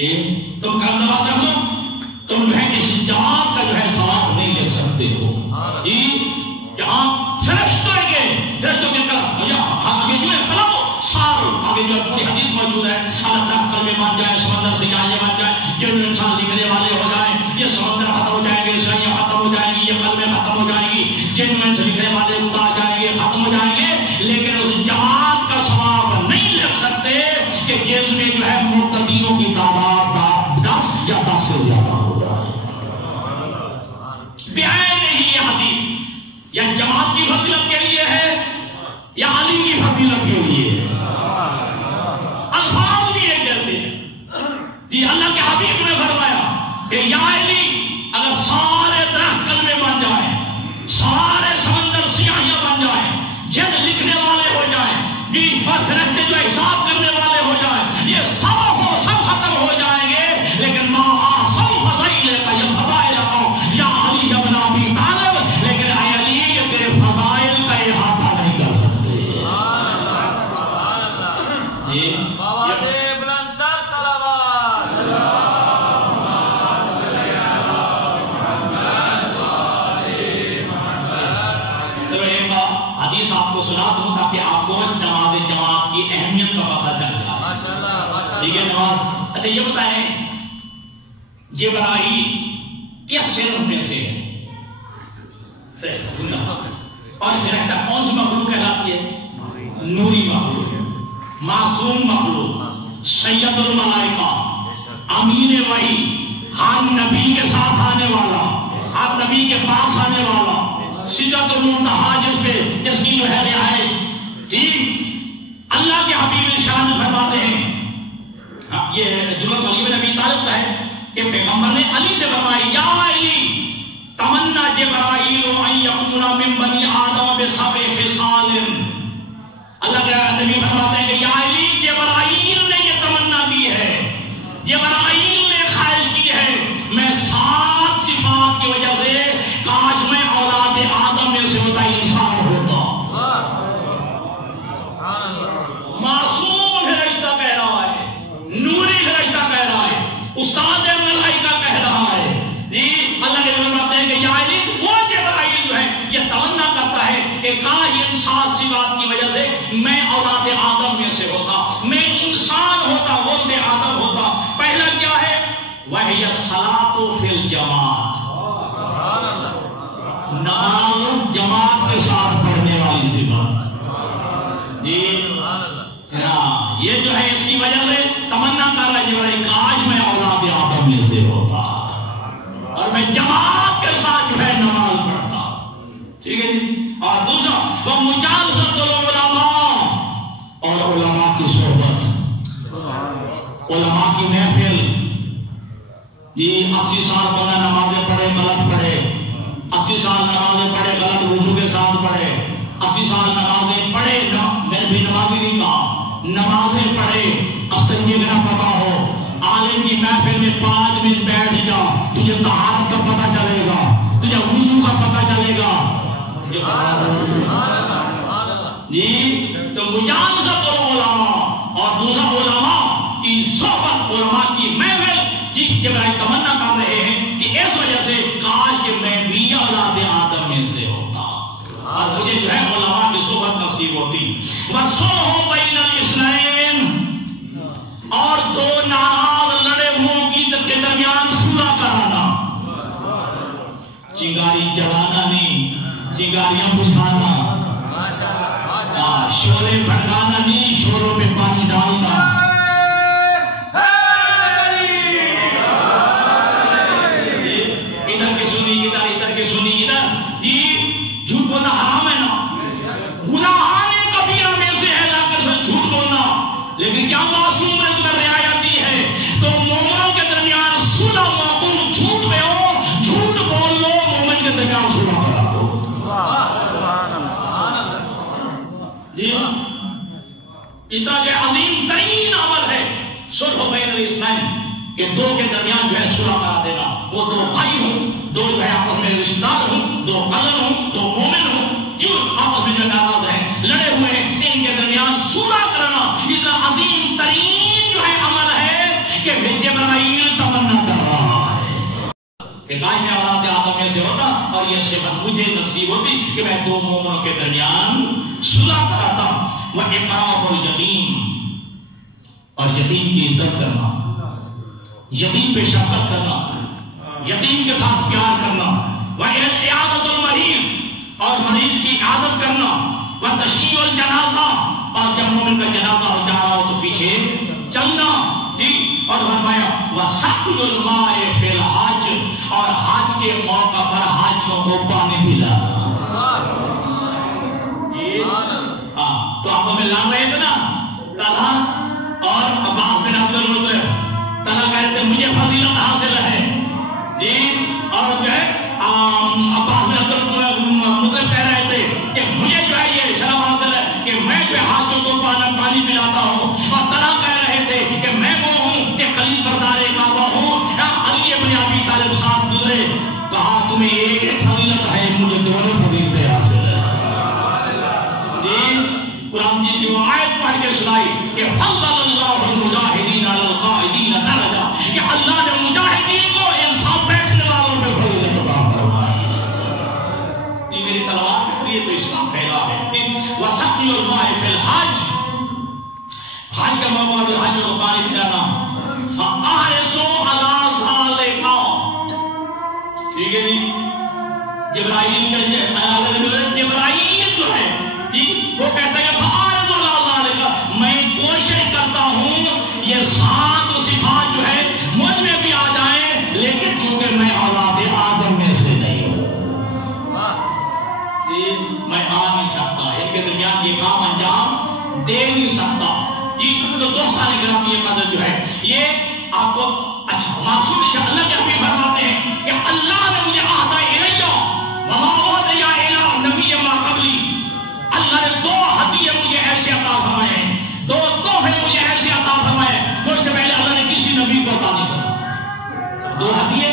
تم کا اندازہ کر لو، تم جو ہے اس جماعت کا جو ہے ثواب نہیں لے سکتے ہو کہ آپ فرشتوں کے فرشتوں کے آگے جو ہے فلاؤ سال آگے جو اپنی حدیث موجود ہے، اللہ تعالیٰ قلب مان جائے، سمندر سے جائے بن جائے، جن انسان لکھنے والے ہو جائیں، یہ سمندر ختم ہو جائیں گے، سیاں ختم ہو جائیں گی، یہ قلبیں ختم ہو جائیں گی، جن سے لکھنے والے اتار جائیں گے، ختم ہو جائیں گے، لیکن اس جماعت کا ثواب نہیں لے سکتے کہ جس میں جو ہے مقتدیوں کی تعداد 10 یا 10 سے زیادہ ہو جائے۔ بیان نہیں یہ حدیث یا جماعت کی فضیلت کے لیے ہے یا علی کی فضیلت کے لیے ہے، الفاظ بھی ایک جیسے جی۔ اللہ کے حبیب نے فرمایا کہ یا علی اگر سارے درخت کلمے بن جائیں، سارے سمندر سیاہیاں بن جائیں، جن لکھنے والے ہو جائیں جی، اور فرشتے جو حساب کرنے والے ہو جائیں، یہ سب ختم ہو جائیں گے، لیکن ماں آسم فضائل کا یہ فضائل رکھو یا علی ابن ابی طالب، لیکن اے علی یہ تیرے فضائل کا احاطہ نہیں کر سکتے۔ حدیث آپ کو سنا دوں تاکہ آپ کو نماز جماعت کی اہمیت کا پتہ چل جائے۔ ٹھیک ہے نماز، اچھا یہ بتائیں جبرائیل کس صنف میں سے ہے؟ اور فرشتہ کون سی مخلوق کہلاتی ہے؟ نوری مخلوق، معصوم مخلوق، سید الملائکہ، امین وحی، ہر نبی کے ساتھ آنے والا، ہر نبی کے پاس آنے والا، سدرۃ المنتہا جس کی جو ہے رہائش جی۔ اللہ کے حبیب شان فرماتے ہیں، یہ ضرورت علی بن ابی طالب کا ہے کہ پیغمبر نے علی سے فرمایا یا علی تمنا جبرائیل ان یکون من بنی آدم بسبع خصال۔ اللہ کے نبی فرماتے ہیں کہ یا علی جبرائیل نے یہ تمنا کی ہے، جبرائیل نے خواہش کی ہے میں 7 صفات کی وجہ سے کاش میں اولاد آدم میں سے ہوتا انسان ہوتا۔ معصوم فرشتہ کہہ رہا ہے، نوری فرشتہ کہہ رہا ہے، استاد ملائکہ کہہ رہا ہے جی۔ اللہ کے نبی فرماتے ہیں کہ یا علی وہ جبرائیل جو ہے یہ تمنا کرتا ہے کہ کاش ان 7 صفات کی وجہ سے میں اولاد آدم میں سے ہوتا، میں انسان ہوتا، ولد آدم ہوتا۔ پہلا کیا ہے؟ وہی الصلاۃ فی الجماعت، نماز جماعت کے ساتھ پڑھنے والی صفت جی۔ یہ جو ہے اس کی وجہ سے تمنا کر رہا ہے کاش میں اولاد آدم میں سے ہوتا اور میں جماعت کے ساتھ جو ہے نماز پڑھتا۔ ٹھیک ہے جی۔ اور دوسرا وہ مجالسۃ العلماء، اور علماء کی صحبت، علماء کی محفل جی۔ 80 سال بندہ نمازیں پڑھے غلط پڑھے، 80 سال نمازیں پڑھے غلط وضو کے ساتھ پڑھے، 80 سال نمازیں پڑھے، میں نے بھی نمازی نہیں کہا، نمازیں پڑھے استنجی کا پتا ہو، عالم کی محفل میں 5 منٹ بیٹھ جا، تجھے طہارت کا پتہ چلے گا، تجھے وضو کا پتہ چلے گا جی۔ تو مجالسۃ العلماء اور دوسرا علماء کی صحبت، علماء کی محفل جی کے بارے تمنا کر رہے ہیں کہ اس وجہ سے کاش کہ میں بھی اولاد آدم میں سے ہوتا اور مجھے جو ہے علماء کی صحبت نصیب ہوتی۔ وَصُلْحُ بَيْنَ الْإِثْنَيْنِ، اور 2 ناراض لڑے ہوئے کے درمیان صلح کرانا، چنگاری جلانا نہیں، چنگاریاں بجھانا، شعلے بھڑکانا نہیں، شعلوں پہ پانی ڈالنا۔ ادھر کے سنی ادھر کے سنی ادھر جی۔ جھوٹ بولنا حرام ہے نا، گناہان کبیرہ میں سے ہے لا کر جھوٹ بولنا، لیکن کیا معصوم نے تمہیں رعایت دی ہے تو مومنوں کے درمیان صلح ہوا، تم جھوٹ میں ہو جھوٹ بول لو، مومن کے درمیان صلح کرا دو جی۔ اتنا کہ عظیم ترین عمل ہے صلح بین الاثنین کہ 2 کے درمیان جو ہے صلح کرا دینا، وہ 2 بھائی ہوں، 2 جو ہے آپس میں رشتہ دار ہوں، 2 قدر ہوں، 2 مومن ہوں، جو آپس میں جو ناراض ہیں، لڑے ہوئے ہیں، ان کے درمیان صلح کرنا اتنا عظیم ترین جو ہے عمل ہے کہ جبرائیل سے ہوتا اور یہ صفت مجھے نصیب ہوتی کہ میں دو مومنوں کے درمیان صلح کراتا. وہ اقرار الیتیم، اور یتیم کی عزت کرنا، یتیم پہ شفقت کرنا، یتیم کے ساتھ پیار کرنا. وہ عیادت المریض، اور مریض کی عادت کرنا. وہ تشییع الجنازہ، اور جب مومن کا جنازہ ہو جا رہا ہو تو پیچھے چلنا. ٹھیک. اور فرمایا وسقی الماء فی الحج، اور حج کے موقع پر حاجیوں کو پانی پلانا. تو آپ ہمیں لا رہے تھے نا طلحہ اور عباس بن عبد المطلب. طلحہ کہہ رہے تھے مجھے فضیلت حاصل ہے جی، اور جو ہے عباس بن عبد المطلب کہہ رہے تھے کہ مجھے جو ہے یہ شرف حاصل ہے کہ میں جو حاجیوں کو پانی پلاتا ہوں. اور طلحہ کہہ رہے تھے کہ میں وہ ہوں کہ خلیل بردار کعبہ ہوں. علی ابن ابی طالب ساتھ گزرے، کہا تمہیں ایک فضیلت ہے، مجھے دونوں فضیلتیں حاصل ہے. قرآن کی جو آیت پڑھ کے سنائی کہ فضل اللہ المجاہدین علی القاعدین درجہ، کہ اللہ نے مجاہدین کو انصاف بیٹھنے والوں پہ فضیلت عطا فرمائی. یہ میری تلوار پہ پھری تو اسلام پھیلا ہے. وسقی الماء فی الحج، حج کا موقع بھی حج کو پانی پلانا. فاحرصوا علی ذلک، ٹھیک ہے جی. جبرائیل جو ہے جی وہ کہتا ہے میں کوشش کرتا ہوں یہ سات صفات جو ہے مجھ میں بھی آ جائیں، لیکن چونکہ میں اولاد آدم میں سے نہیں ہوں، میں آ نہیں سکتا، ان کے درمیان یہ کام انجام دے نہیں سکتا. تو دوستان گرامی یہ قدر جو ہے یہ آپ کو اچھا معصوم ہے. اللہ کے حبیب فرماتے ہیں کہ اللہ نے مجھے عہد الیہ وما اوحی الی نبی ما قبلی، اللہ نے دو ہدیے مجھے ایسے عطا فرمائے ہیں، دو تحفے مجھے ایسے عطا فرمائے ہیں مجھ سے پہلے اللہ نے کسی نبی کو عطا نہیں فرمایا. دو ہدیے،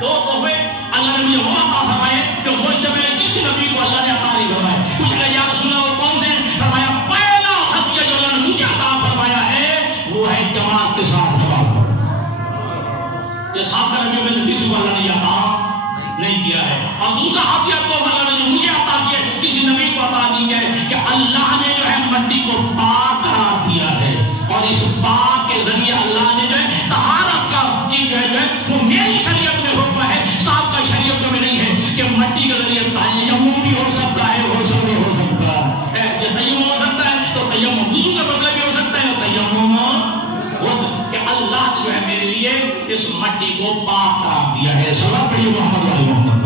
دو تحفے اللہ نے مجھے وہ عطا فرمائے جو مجھ سے پہلے کسی نبی کو اللہ نے عطا نہیں فرمایا. کچھ کہ یا رسول اللہ وہ کون سے؟ فرمایا پہلا ہدیہ جو اللہ نے مجھے عطا فرمایا ہے وہ ہے جماعت کے ساتھ نماز پڑھنا. یہ سابقہ نبیوں میں سے کسی کو اللہ نے یہ عطا نہیں کیا ہے. اور دوسرا ہدیہ تو اللہ نے جو مجھے عطا کیا کسی نبی کو عطا نہیں کیا ہے کہ اللہ نے جو ہے مٹی کو پاک قرار دیا ہے، اور اس پاک کے ذریعے اللہ نے جو ہے طہارت کا کی جو ہے وہ میری شریعت میں حکم ہے، صاحب کا شریعت میں نہیں ہے کہ مٹی کے ذریعے تیمم بھی ہو سکتا ہے، غسل بھی ہو سکتا ہے. تیمم ہو سکتا ہے تو تیمم وضو کا بدلہ بھی ہو سکتا ہے، تیمم کہ اللہ جو ہے میرے لیے اس مٹی کو پاک قرار دیا ہے. صلی پڑھیے محمد علیہ محمد.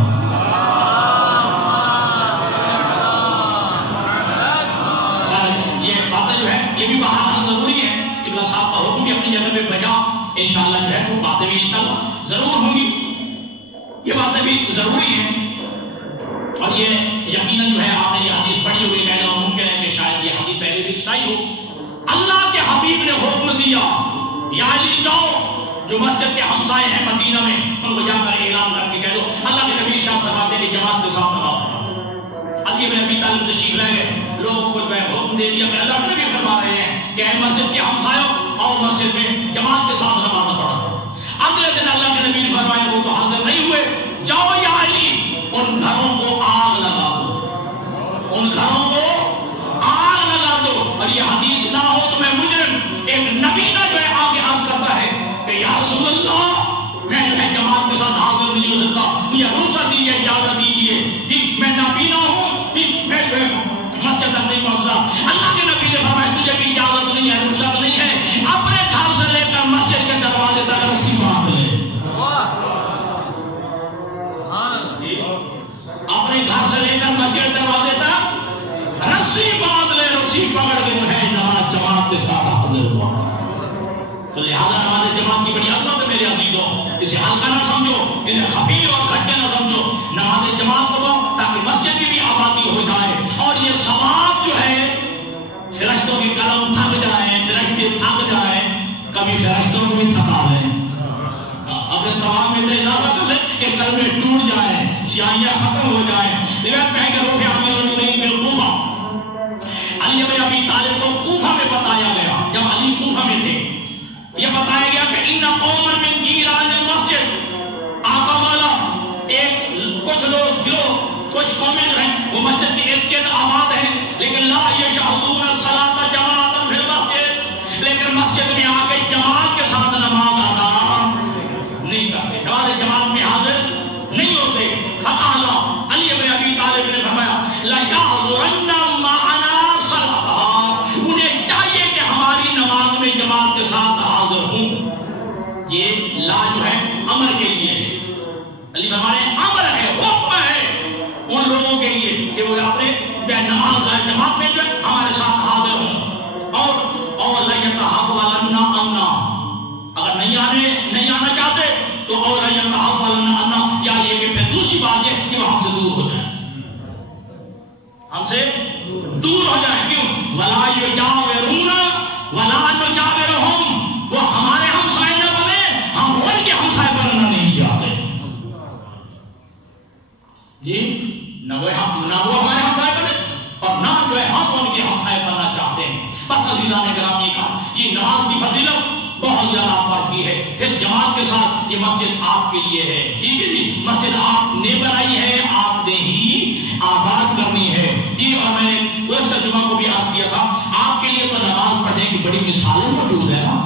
یہ باتیں جو ہے یہ بھی بہار ضروری ہے کہ اللہ صاحب کا حکم بھی اپنی جگہ پہ بجا انشاءاللہ جو ہے وہ باتیں بھی انشاءاللہ ضرور ہوں گی. یہ باتیں بھی ضروری ہیں. اور یہ یقیناً جو ہے آپ نے یہ حدیث پڑھی ہوگی، کہنا ممکن ہے کہ شاید یہ حدیث پہلے بھی سنائی ہو. اللہ کے حبیب نے حکم دیا یا علی جاؤ، جو مسجد کے ہمسائے ہیں مدینہ میں ان کو جا کر اعلان کر کے کہہ دو اللہ کے نبی صاحب فرماتے ہیں جماعت کے ساتھ نماز پڑھو. علی بن ابی طالب تشریف لے گئے، لوگوں کو جو ہے حکم دے دیا کہ اللہ کے نبی فرما رہے ہیں کہ اے مسجد کے ہمسایوں اور مسجد میں جماعت کے ساتھ نماز پڑھو. اگلے دن اللہ کے نبی نے فرمایا وہ تو حاضر نہیں ہوئے، جاؤ یا علی ان گھروں کو آگ لگا دو، ان گھروں کو آگ لگا دو. اور یہ حدیث نہ ہو تو میں مجرم، ایک نبی نہ جو ہے آگے عرض کرتا ہے کہ یا رسول اللہ میں جو ہے جماعت کے ساتھ حاضر نہیں ہو سکتا، مجھے رخصت دیجیے، اجازت دیجیے جی، میں نابینا ہوں جی، میں جو ہے مسجد تک نہیں پہنچتا. اللہ کے نبی نے فرمایا تجھے بھی اجازت نہیں ہے، رخصت نہیں ہے، اپنے گھر سے لے کر مسجد کے دروازے تک رسی باندھ لے. اپنے گھر سے لے کر مسجد دروازے تک رسی باندھ لے، رسی پکڑ کے جو ہے نماز جماعت کے ساتھ حاضر ہوا. تو لہذا نماز جماعت کی بڑی عظمت ہے میرے عزیزوں، اسے ہلکا نہ سمجھو، اسے خفیف اور گھٹے نہ سمجھو. نماز جماعت کو دو تاکہ مسجد کی بھی آبادی ہو جائے. اور یہ ثواب جو ہے فرشتوں کی قلم تھک جائیں، فرشتے تھک جائیں، کبھی فرشتوں کو بھی تھکا لیں، اپنے ثواب میں تو اضافہ کر لیں کہ کلمے ٹوٹ جائیں، سیاہیاں ختم ہو جائیں. روایت کہہ کے روکے امیر المؤمنین بالکوفہ، علی بن ابی طالب کو کوفہ میں بتایا گیا. جب علی کوفہ میں تھے یہ بتایا گیا کہ ان قوما من جیران المسجد، آقا والا ایک کچھ لوگ جو کچھ قومیں جو ہیں وہ مسجد کے ارد گرد آباد ہیں لیکن لا یشہدون الصلاۃ جماعۃ فی المسجد، لیکن مسجد میں آ کے جماعت کے ساتھ نماز ادا نہیں کرتے، نماز جماعت میں حاضر نہیں ہوتے۔ فقال علی بن ابی طالب نے فرمایا لا یحضرن معنا صلاۃ، انہیں چاہیے کہ ہماری نماز میں جماعت کے ساتھ حاضر ہوں۔ یہ لا جو ہے امر کے لیے ہے، علی ہمارے امر ہے، حکم ہے ان لوگوں کے لیے کہ وہ اپنے نماز جماعت میں جو ہے ہمارے ساتھ حاضر ہوں۔ اور لا يتحولن عنا، اگر نہیں آنا چاہتے تو اور لا يتحولن عنا، یا یہ کہ پھر دوسری بات یہ کہ وہ ہم سے دور ہو جائیں، ہم سے دور ہو جائیں۔ کیوں؟ ولا يجاورون ولا نجاورهم، وہ ہمارے ہمسائے نہ بنے، ہم ان کے ہمسائے بننا نہیں چاہتے۔ جی نہ وہ ہمارے ہمسائے بنے اور نہ جو ہے ہم ان کے ہمسائے بننا چاہتے ہیں۔ بس عزیزان گرامی کا یہ نماز کی فضیلت بہت زیادہ بڑھتی ہے۔ پھر جماعت کے ساتھ یہ مسجد آپ کے لیے ہے، ٹھیک ہے جی، مسجد آپ نے بنائی ہے، آپ نے ہی آباد کرنی ہے جی۔ اور میں نے گزشتہ جمعہ کو بھی عرض کیا تھا، آپ کے لیے تو نماز پڑھنے کی بڑی مثالیں موجود ہے نا۔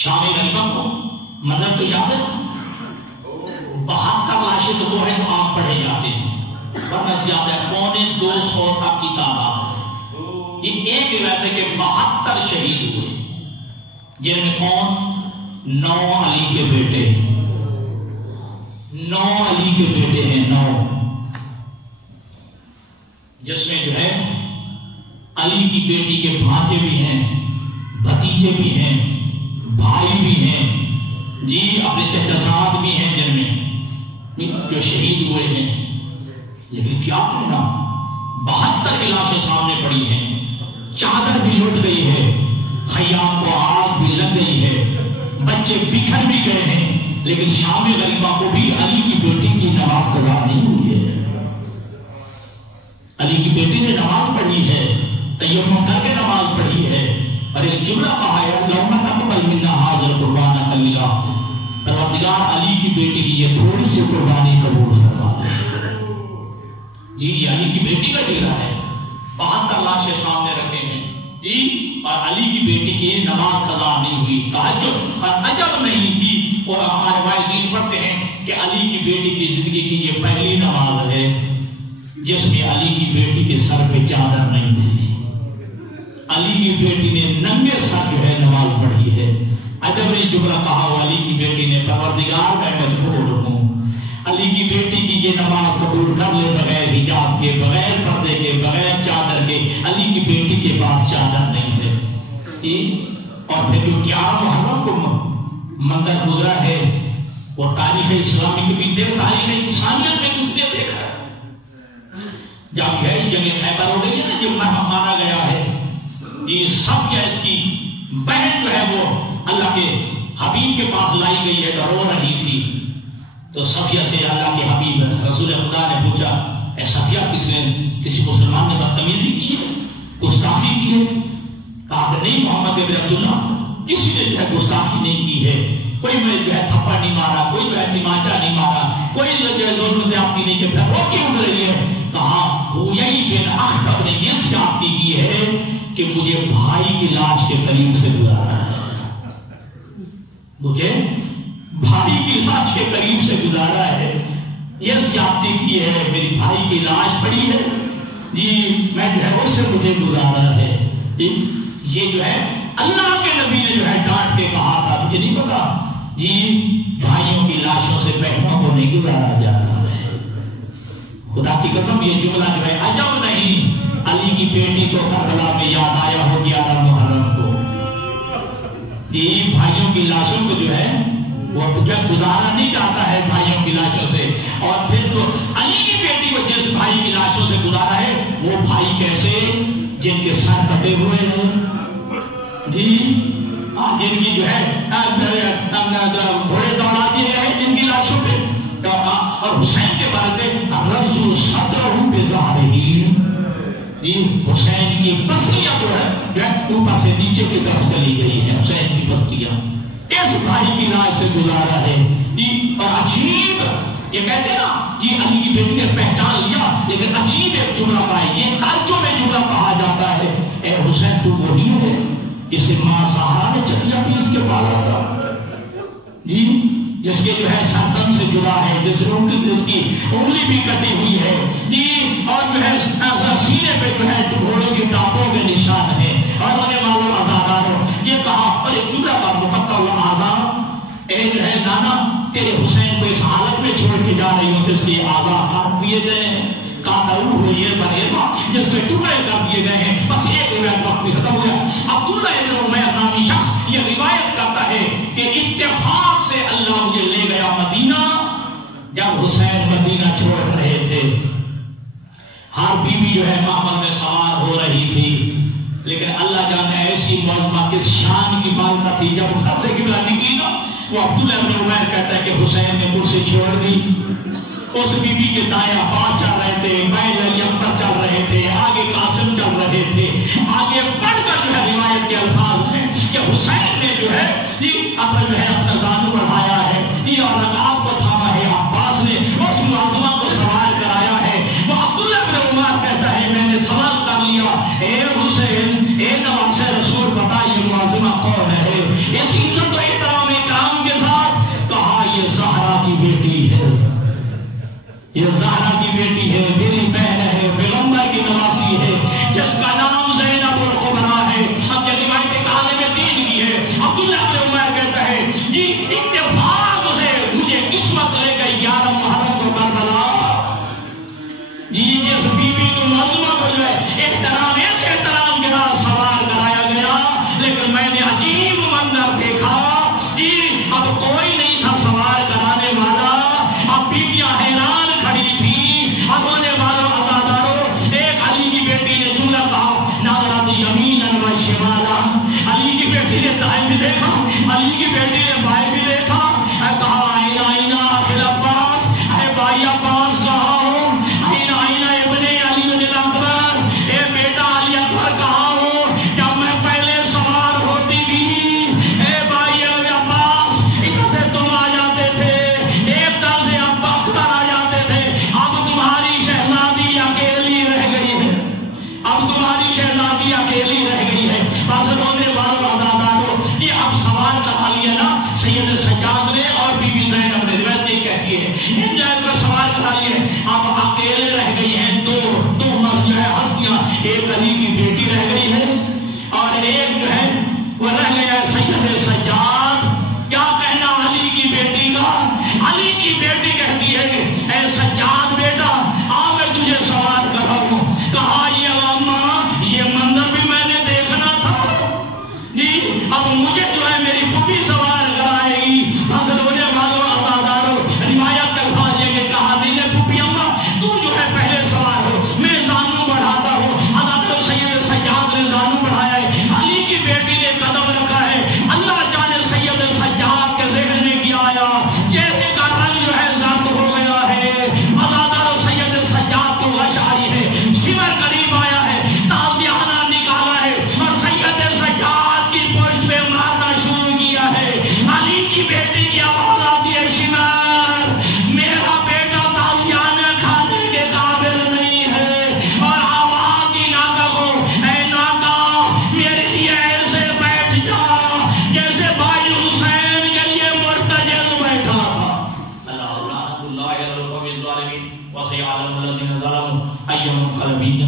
شام غریبہ کو مطلب تو یاد ہے، 72 لاشیں تو وہ ہے جو آپ پڑھے جاتے ہیں، ورنہ زیادہ ہے، 250 تک کی تعداد ہے۔ یہ ایک روایت ہے کہ 72 شہید ہوئے، جن میں کون؟ 9 علی کے بیٹے، 9 علی کے بیٹے ہیں، 9، جس میں جو ہے علی کی بیٹی کے بھانجے بھی ہیں، بھتیجے بھی ہیں، بھائی بھی ہیں جی، اپنے چچا صاحب بھی ہیں جن میں جو شہید ہوئے ہیں۔ لیکن کیا کہنا، 72 کی لاشیں سامنے پڑی ہیں، چادر بھی لٹ گئی ہے، خیام کو آگ بھی لگ گئی ہے، بچے بکھر بھی گئے ہیں، لیکن شام غریبہ کو بھی علی کی بیٹی کی نماز قضا نہیں ہوئی ہے۔ علی کی بیٹی نے نماز پڑھی ہے، تیمم کر کے نماز پڑھی ہے، اور ایک جملہ کہا ہے اللہم تقبل منا ھذا القربان للہ، پروردگار علی کی بیٹی کی یہ تھوڑی سی قربانی قبول فرما لے۔ یہ علی کی بیٹی کا ڈیرا ہے، 72 لاشیں سامنے رکھے ہیں جی، اور علی کی بیٹی کی نماز قضا نہیں ہوئی، تہجد اور عجب نہیں تھی۔ اور ہمارے واعظین پڑھتے ہیں کہ علی کی بیٹی کی زندگی کی یہ پہلی نماز ہے جس میں علی کی بیٹی کے سر پہ چادر نہیں تھی، علی کی بیٹی نے ننگے سر جو ہے نماز پڑھی ہے۔ عجب نے جملہ کہا علی کی بیٹی نے، پروردگار میں مجبور ہوں، علی کی بیٹی کی یہ نماز قبول کر لے، بغیر حجاب کے، بغیر پردے کے، بغیر چادر کے۔ علی کی بیٹی کے پاس چادر نہیں ہے۔ اور پھر جو 11 محرم کو منظر گزرا ہے وہ تاریخ اسلامی کے بھی دیکھ، تاریخ انسانیت میں کس نے دیکھا ہے؟ جب ہے جنگ خیبر ہو گئی ہے نا، جب مانا گیا ہے، یہ سب کیا اس کی بہن جو ہے وہ اللہ کے حبیب کے پاس لائی گئی ہے تو رو رہی تھی، تو صفیہ سے اللہ کے حبیب رسول خدا نے پوچھا، اے صفیہ کسی مسلمان نے بدتمیزی کی ہے، گستاخی کی ہے؟ کہا کہ نہیں محمد ابن عبداللہ، کسی نے جو ہے گستاخی نہیں کی ہے، کوئی میں جو ہے تھپڑ نہیں مارا، کوئی جو ہے تماچا نہیں مارا، کوئی جو ہے ظلم زیادتی نہیں کی، پھر رو کیوں اٹھ رہی ہے؟ کہا ہوئی بن اخطب نے یہ زیادتی کی ہے کہ مجھے بھائی کی لاش کے قریب سے گزارا ہے، مجھے بھائی کی لاش کے قریب سے گزارا ہے، یہ زیادتی کی ہے، میری بھائی کی لاش پڑی ہے جی، میں جو ہے اس سے مجھے گزارا ہے۔ یہ جو ہے اللہ کے نبی نے جو ہے ڈانٹ کے کہا تھا، مجھے نہیں پتا جی، بھائیوں کی لاشوں سے بہنوں کو نہیں گزارا جاتا ہے۔ خدا کی قسم یہ جملہ جو ہے عجب نہیں، علی کی بیٹی کو کربلا میں یاد آیا ہو 11 محرم کو جی، بھائیوں کی لاشوں کو جو ہے وہ گزارا نہیں جاتا ہے بھائیوں کی لاشوں سے۔ اور پھر تو علی کی بیٹی کو جس بھائی کی لاشوں سے گزارا ہے، وہ بھائی کیسے؟ جن کے سر کٹے ہوئے ہیں جی، جن کی جو ہے گھوڑے دوڑا دیے گئے ہیں جن کی لاشوں پہ، اور حسین کے بارے میں رسول 17 پہ ظاہر ہی حسین کی پسلیاں جو ہے اوپر سے نیچے کی طرف چلی گئی ہیں، حسین کی پسلیاں اس بھائی کی لاش سے گزارا ہے. اور عجیب یہ کہتے ہیں نا یہ علی کی بیٹی نے پہچان لیا، لیکن عجیب ایک جملہ پائے، یہ تعجب میں جملہ کہا جاتا ہے، اے حسین تو وہی ہے اسے ماں زہرا نے چکیا پیس کے پالا تھا جی، جس کے جو ہے سردن سے جڑا ہے، جس کی انگلی بھی کٹی ہوئی ہے جی، اور جو ہے سینے پہ جو ہے گھوڑوں کے ٹانپوں کے نشان ہے. اور انہیں معلوم عزاداروں یہ کہا، اور ایک جملہ کا مقطع العذاب، اے جو ہے نانا تیرے حسین کو اس حالت میں چھوڑ کے جا رہی ہوں کہ اس کے آزاد کاٹ دیے گئے ہیں، جس میں ٹکڑے کر دیے گئے ہیں. بس ایک روایت وقت بھی ختم ہو گیا. عبداللہ ابن عمیر نامی شخص یہ روایت کرتا ہے کہ اتفاق سے اللہ مجھے لے گیا مدینہ جب حسین مدینہ چھوڑ رہے تھے. ہر بیوی جو ہے محمل میں سوار ہو رہی تھی، لیکن اللہ جانے ایسی معظمہ کس شان کی بات تھی. جب گھر سے قبلہ نکلی نا، وہ عبداللہ ابن عمیر کہتا ہے کہ حسین نے کرسی چھوڑ دی. اس بی بی کے دائیں عباس چل رہے تھے، بائیں علی اکبر چل رہے تھے، آگے قاسم چل رہے تھے. آگے بڑھ کر جو ہے روایت کے الفاظ ہیں کہ حسین نے جو ہے اپنا زانو بڑھایا ہے اور رکعت کو تھاما ہے. عباس نے اس معظمہ کو سوار کرایا ہے. وہ عبداللہ بن عمر کہتا ہے میں نے سوال کر لیا، اے حسین، اے نواز رسول، بتا یہ معظمہ کون ہے؟ اس عزت و احترام کرام کے ساتھ کہا یہ زہرا کی بیٹی ہے، یہ زہرا کی بیٹی ہے، میری بہن ہے، پیغمبر کی نواسی ہے، جس کا نام زینب الکبریٰ ہے. اب یہ روایت عالم دین کی ہے. عبداللہ بن عمر کہتا ہے جی اتفاق سے مجھے قسمت لے گئی 11 محرم کو کربلا جی، جس بی بی کو معظمہ کو جو ہے احترام ایسے احترام کے ساتھ سوار کرایا گیا، لیکن میں نے عجیب منظر دیکھا جی، اب کوئی نہیں تھا سوار کرانے والا، اب بیویاں حیران کھڑی تھی. اب ہونے والوں عزاداروں ایک علی کی بیٹی نے جملہ کہا، ناظرات یمیناً و شمالاً، علی کی بیٹی نے دائیں بھی دیکھا، علی کی بیٹی نے بائیں بھی دیکھا. کہا آئینہ آئینہ آخر عباس، اے بھائی عباس کہاں ہو؟ آئینہ آئینہ ابن علی اکبر، اے بیٹا علی اکبر کہاں ہو؟ جب میں پہلے سوار ہوتی تھی اے بھائی عباس ادھر سے تم آ جاتے تھے، ایک طرف سے ابا اکبر آ جاتے تھے. اب تمہاری شہزادی اکیلی رہ گئی ہے، اب تمہاری شہزادی اکیلی رہ گئی ہے. بس رونے والوں عزاداروں یہ اب سوال کرا لیا نا سید سجاد نے اور بی بی زینب نے، روایت یہ کہتی ہے ان جائز پر سوال کرا لیے. اب اکیلے رہ گئی ہیں دو مرد جو ہے ہستیاں، ایک علی کی بیٹی رہ گئی ہے اور ایک جو ہے وہ رہ گیا ہے سید سجاد. کیا کہنا علی کی بیٹی کا؟ علی کی بیٹی کہتی ہے اے سجاد بیٹا آ میں تجھے سوال کراؤں. کہا یہ اماں یہ منظر بھی میں نے دیکھنا تھا جی، اب مجھے جو ہے میری پھوپھی سوار کرائے گی. حضر ہونے والوں عزاداروں روایت کا الفاظ یہ کہ کہا نہیں نے پھوپھی اماں تو جو ہے پہلے سوار ہو، میں زانو بڑھاتا ہوں. عزاداروں سید سجاد نے زانو بڑھایا ہے، علی کی بیٹی نے قدم رکھا ہے. اللہ جانے سید سجاد کے ذہن میں کیا آیا، چہرے کا رنگ جو ہے زرد ہو گیا ہے. عزاداروں سید سجاد کو غش آئی ہے، شمر قریب آیا ہے، تازیانہ نکالا ہے اور سید سجاد کی پوچھ پہ مارنا شروع کیا ہے. علی کی بیٹی کی آواز آتی ہے شمر میرا بیٹا تازیانہ کھانے کے قابل نہیں ہے. اور آواز کی ناکا کو اے ناکا میرے لیے ایسے بیٹھ جا جیسے بھائی حسین کے لیے مرتجل بیٹھا تھا. اللہ علیہ الظالمین وَسَيَعْلَمُ الَّذِينَ ظَلَمُوا أَيُّ مُنقَلَبٍ